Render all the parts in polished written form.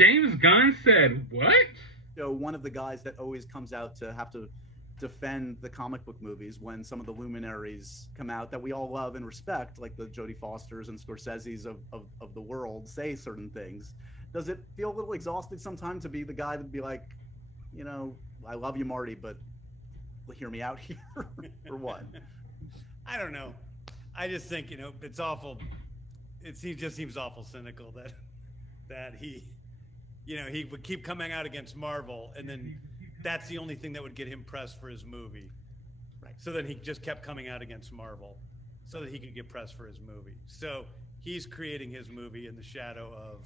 James Gunn said what? One of the guys that always comes out to have to defend the comic book movies when some of the luminaries come out that we all love and respect, like the Jodie Fosters and Scorseses of the world, say certain things. Does it feel a little exhausting sometimes to be the guy to be like, I love you, Marty, but hear me out here, or what? I don't know. I just think it's awful. Just seems awful cynical that he would keep coming out against Marvel, and then that's the only thing that would get him pressed for his movie. Right. So then he just kept coming out against Marvel so that he could get pressed for his movie. So he's creating his movie in the shadow of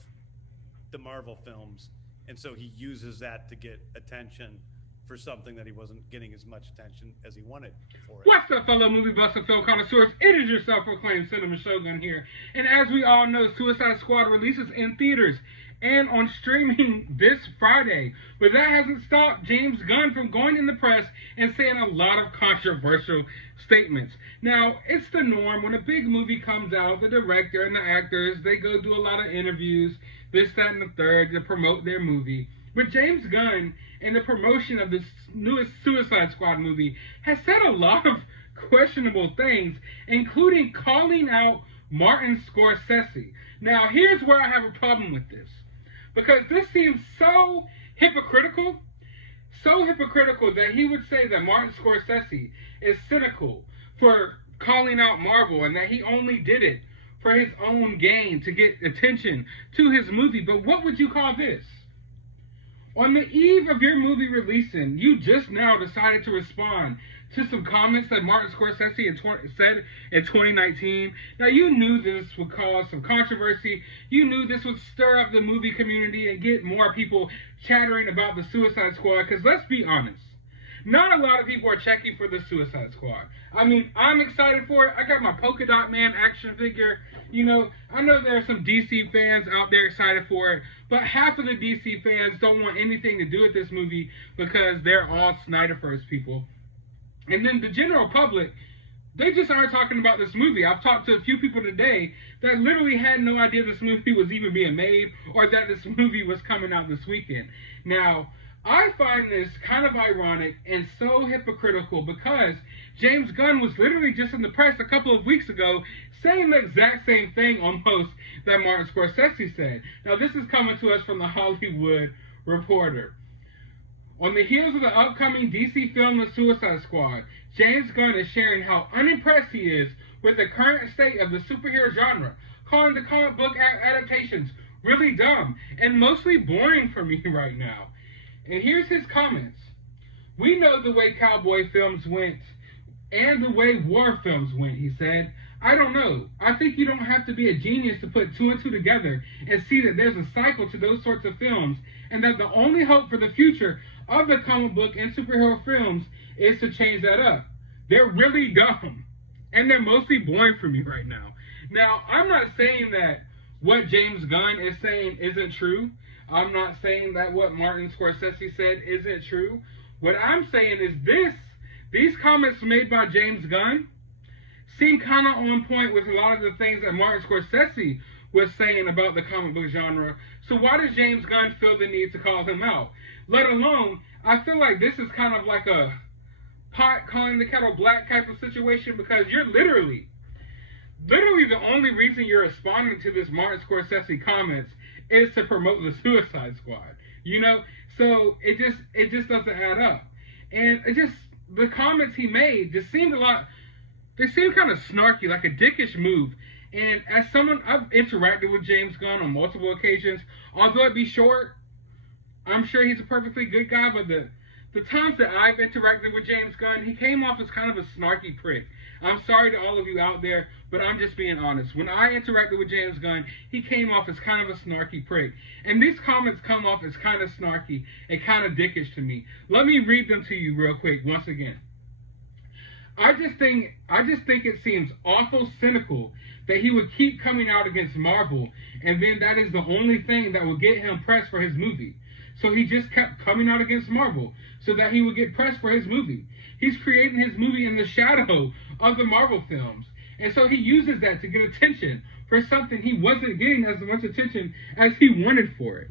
the Marvel films, and so he uses that to get attention for something that he wasn't getting as much attention as he wanted for it. What's up, fellow movie buffs and film connoisseurs? It is your self-proclaimed Cinema Shogun here. And as we all know, Suicide Squad releases in theaters and on streaming this Friday. But that hasn't stopped James Gunn from going in the press and saying a lot of controversial statements. Now, it's the norm when a big movie comes out, the director and the actors, they go do a lot of interviews, this, that, and the third, to promote their movie. But James Gunn, in the promotion of this newest Suicide Squad movie, has said a lot of questionable things, including calling out Martin Scorsese. Now, here's where I have a problem with this. Because this seems so hypocritical that he would say that Martin Scorsese is cynical for calling out Marvel and that he only did it for his own gain to get attention to his movie. But what would you call this? On the eve of your movie releasing, you just now decided to respond to some comments that Martin Scorsese said in 2019. Now, you knew this would cause some controversy. You knew this would stir up the movie community and get more people chattering about the Suicide Squad. Because let's be honest, not a lot of people are checking for the Suicide Squad. I mean, I'm excited for it. I got my Polka Dot Man action figure. I know there are some DC fans out there excited for it, but half of the DC fans don't want anything to do with this movie because they're all Snyderverse people. And then the general public, they just aren't talking about this movie. I've talked to a few people today that literally had no idea this movie was even being made or that this movie was coming out this weekend. Now, I find this kind of ironic and so hypocritical because James Gunn was literally just in the press a couple of weeks ago saying the exact same thing almost that Martin Scorsese said. Now, this is coming to us from the Hollywood Reporter. On the heels of the upcoming DC film The Suicide Squad, James Gunn is sharing how unimpressed he is with the current state of the superhero genre, calling the comic book adaptations really dumb and mostly boring for me right now. And here's his comments. We know the way cowboy films went and the way war films went, he said. I don't know. I think you don't have to be a genius to put two and two together and see that there's a cycle to those sorts of films and that the only hope for the future of the comic book and superhero films is to change that up. They're really dumb and they're mostly boring for me right now. Now, I'm not saying that what James Gunn is saying isn't true. I'm not saying that what Martin Scorsese said isn't true. What I'm saying is these comments made by James Gunn seem kind of on point with a lot of the things that Martin Scorsese was saying about the comic book genre. So why does James Gunn feel the need to call him out? Let alone, I feel like this is kind of like a pot calling the kettle black type of situation because you're literally the only reason you're responding to this Martin Scorsese comments is to promote the Suicide Squad. So it just doesn't add up. And the comments he made just seemed they seemed kind of snarky, like a dickish move. And as someone, I've interacted with James Gunn on multiple occasions, although it be short, I'm sure he's a perfectly good guy, but the times that I've interacted with James Gunn, he came off as kind of a snarky prick. I'm sorry to all of you out there, but I'm just being honest. When I interacted with James Gunn, he came off as kind of a snarky prick. And these comments come off as kind of snarky and kind of dickish to me. Let me read them to you real quick once again. I just think it seems awful cynical that he would keep coming out against Marvel, and then that is the only thing that will get him pressed for his movie. So he just kept coming out against Marvel so that he would get pressed for his movie. He's creating his movie in the shadow of the Marvel films. And so he uses that to get attention for something he wasn't getting as much attention as he wanted for it.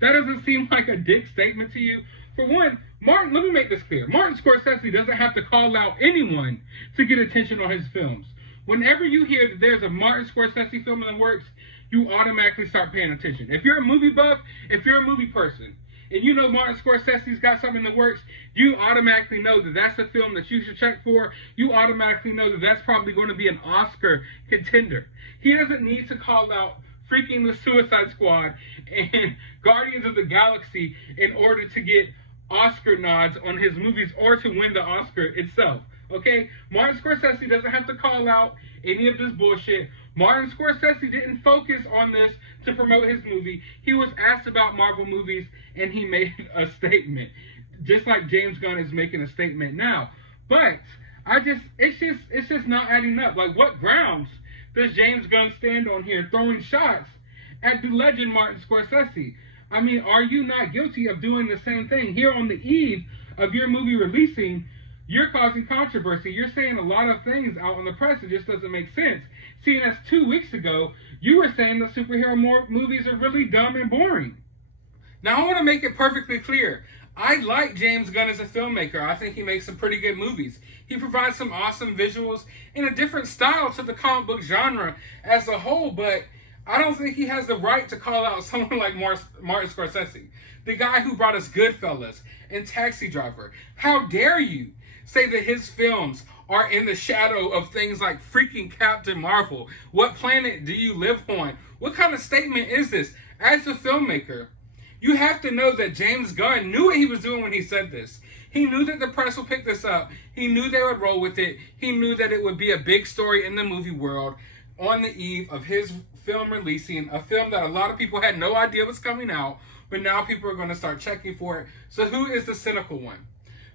That doesn't seem like a dick statement to you? For one, Martin, let me make this clear. Martin Scorsese doesn't have to call out anyone to get attention on his films. Whenever you hear that there's a Martin Scorsese film in the works, you automatically start paying attention. If you're a movie buff, if you're a movie person, and you know Martin Scorsese's got something in the works, you automatically know that that's a film that you should check for. You automatically know that that's probably going to be an Oscar contender. He doesn't need to call out freaking The Suicide Squad and Guardians of the Galaxy in order to get Oscar nods on his movies or to win the Oscar itself. Okay? Martin Scorsese doesn't have to call out any of this bullshit. Martin Scorsese didn't focus on this to promote his movie. He was asked about Marvel movies and he made a statement. Just like James Gunn is making a statement now. But it's just not adding up. Like, what grounds does James Gunn stand on here throwing shots at the legend Martin Scorsese? I mean, are you not guilty of doing the same thing? Here on the eve of your movie releasing, you're causing controversy. You're saying a lot of things out in the press. It just doesn't make sense. Seeing as 2 weeks ago, you were saying that superhero movies are really dumb and boring. Now, I want to make it perfectly clear. I like James Gunn as a filmmaker. I think he makes some pretty good movies. He provides some awesome visuals and a different style to the comic book genre as a whole, but I don't think he has the right to call out someone like Martin Scorsese, the guy who brought us Goodfellas and Taxi Driver. How dare you say that his films are in the shadow of things like freaking Captain Marvel? What planet do you live on? What kind of statement is this? As a filmmaker, you have to know that James Gunn knew what he was doing when he said this. He knew that the press would pick this up. He knew they would roll with it. He knew that it would be a big story in the movie world on the eve of his film releasing, a film that a lot of people had no idea was coming out, but now people are going to start checking for it. So who is the cynical one?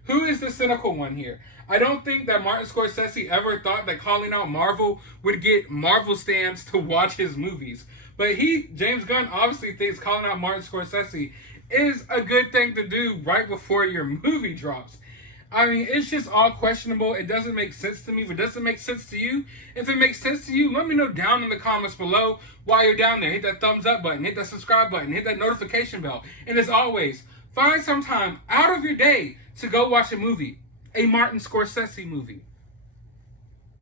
Who is the cynical one here? I don't think that Martin Scorsese ever thought that calling out Marvel would get Marvel stands to watch his movies. But James Gunn, obviously thinks calling out Martin Scorsese is a good thing to do right before your movie drops. I mean, it's just all questionable. It doesn't make sense to me. If it doesn't make sense to you, if it makes sense to you, let me know down in the comments below. While you're down there, hit that thumbs up button, hit that subscribe button, hit that notification bell. And as always, find some time out of your day to go watch a movie, a Martin Scorsese movie.